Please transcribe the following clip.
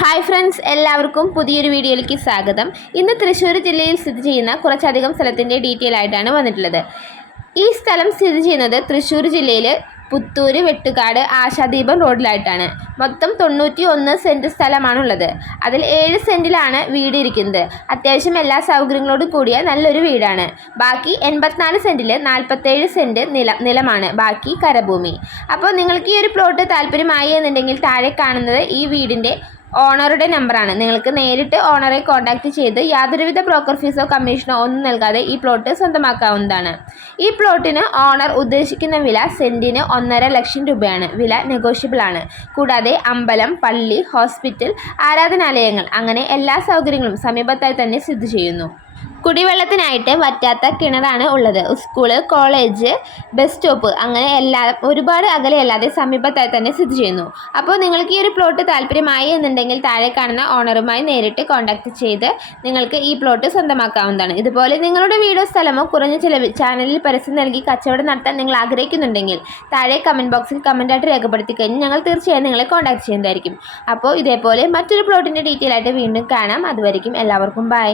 Hi friends എല്ലാവർക്കും പുതിയൊരു വീഡിയോയിലേക്ക് സ്വാഗതം. ഇന്ന് തൃശ്ശൂർ ജില്ലയിൽ സ്ഥിതി ചെയ്യുന്ന കുറച്ചധികം സ്ഥലത്തിന്റെ ഡീറ്റെയിൽ ആയിട്ടാണ് വന്നിട്ടുള്ളത്. ഈ സ്ഥലം സ്ഥിതി ചെയ്യുന്നത് തൃശ്ശൂർ ജില്ലയിൽ പുത്തൂര് വെട്ടുകാട് ആശാദീപം റോഡിലായിട്ടാണ്. മൊത്തം തൊണ്ണൂറ്റി ഒന്ന് സെന്റ് സ്ഥലമാണുള്ളത്. അതിൽ ഏഴ് സെന്റിലാണ് വീട് ഇരിക്കുന്നത് അത്യാവശ്യം എല്ലാ സൗകര്യങ്ങളോടും കൂടിയ നല്ലൊരു വീടാണ്. ബാക്കി എൺപത്തിനാല് സെന്റിൽ നാൽപ്പത്തേഴ് സെന്റ് നില നിലമാണ്. ബാക്കി കരഭൂമി. അപ്പോൾ നിങ്ങൾക്ക് ഈ ഒരു പ്ലോട്ട് താല്പര്യമായി എന്നുണ്ടെങ്കിൽ താഴെ കാണുന്നത് ഈ വീടിന്റെ ഓണറുടെ നമ്പറാണ്. നിങ്ങൾക്ക് നേരിട്ട് ഓണറെ കോൺടാക്റ്റ് ചെയ്ത് യാതൊരുവിധ ബ്രോക്കർ ഫീസോ കമ്മീഷനോ ഒന്നും നൽകാതെ ഈ പ്ലോട്ട് സ്വന്തമാക്കാവുന്നതാണ്. ഈ പ്ലോട്ടിന് ഓണർ ഉദ്ദേശിക്കുന്ന വില സെന്റിന് ഒന്നര ലക്ഷം രൂപയാണ്. വില നെഗോഷ്യബിൾ ആണ്. കൂടാതെ അമ്പലം പള്ളി ഹോസ്പിറ്റൽ ആരാധനാലയങ്ങൾ അങ്ങനെ എല്ലാ സൗകര്യങ്ങളും സമീപത്തായി തന്നെ സ്ഥിതി ചെയ്യുന്നു. കുടിവെള്ളത്തിനായിട്ട് പറ്റാത്ത കിണറാണ് ഉള്ളത്. സ്കൂൾ കോളേജ് ബസ് സ്റ്റോപ്പ് അങ്ങനെ എല്ലാ ഒരുപാട് അകലെയല്ലാതെ സമീപത്തായി തന്നെ സ്ഥിതി ചെയ്യുന്നു. അപ്പോൾ നിങ്ങൾക്ക് ഈ ഒരു പ്ലോട്ട് താല്പര്യമായി എന്നുണ്ടെങ്കിൽ താഴെ കാണുന്ന ഓണറുമായി നേരിട്ട് കോൺടാക്റ്റ് ചെയ്ത് നിങ്ങൾക്ക് ഈ പ്ലോട്ട് സ്വന്തമാക്കാവുന്നതാണ്. ഇതുപോലെ നിങ്ങളുടെ വീടോ സ്ഥലമോ കുറഞ്ഞ ചിലവിൽ ചാനലിൽ പരസ്യം നൽകി കച്ചവടം നടത്താൻ നിങ്ങൾ ആഗ്രഹിക്കുന്നുണ്ടെങ്കിൽ താഴെ കമന്റ് ബോക്സിൽ കമന്റായിട്ട് രേഖപ്പെടുത്തി കഴിഞ്ഞാൽ ഞങ്ങൾ തീർച്ചയായും നിങ്ങളെ കോൺടാക്ട് ചെയ്യുന്നതായിരിക്കും. അപ്പോൾ ഇതേപോലെ മറ്റൊരു പ്ലോട്ടിന്റെ ഡീറ്റെയിൽ ആയിട്ട് വീണ്ടും കാണാം. അതുവരെയും എല്ലാവർക്കും ബൈ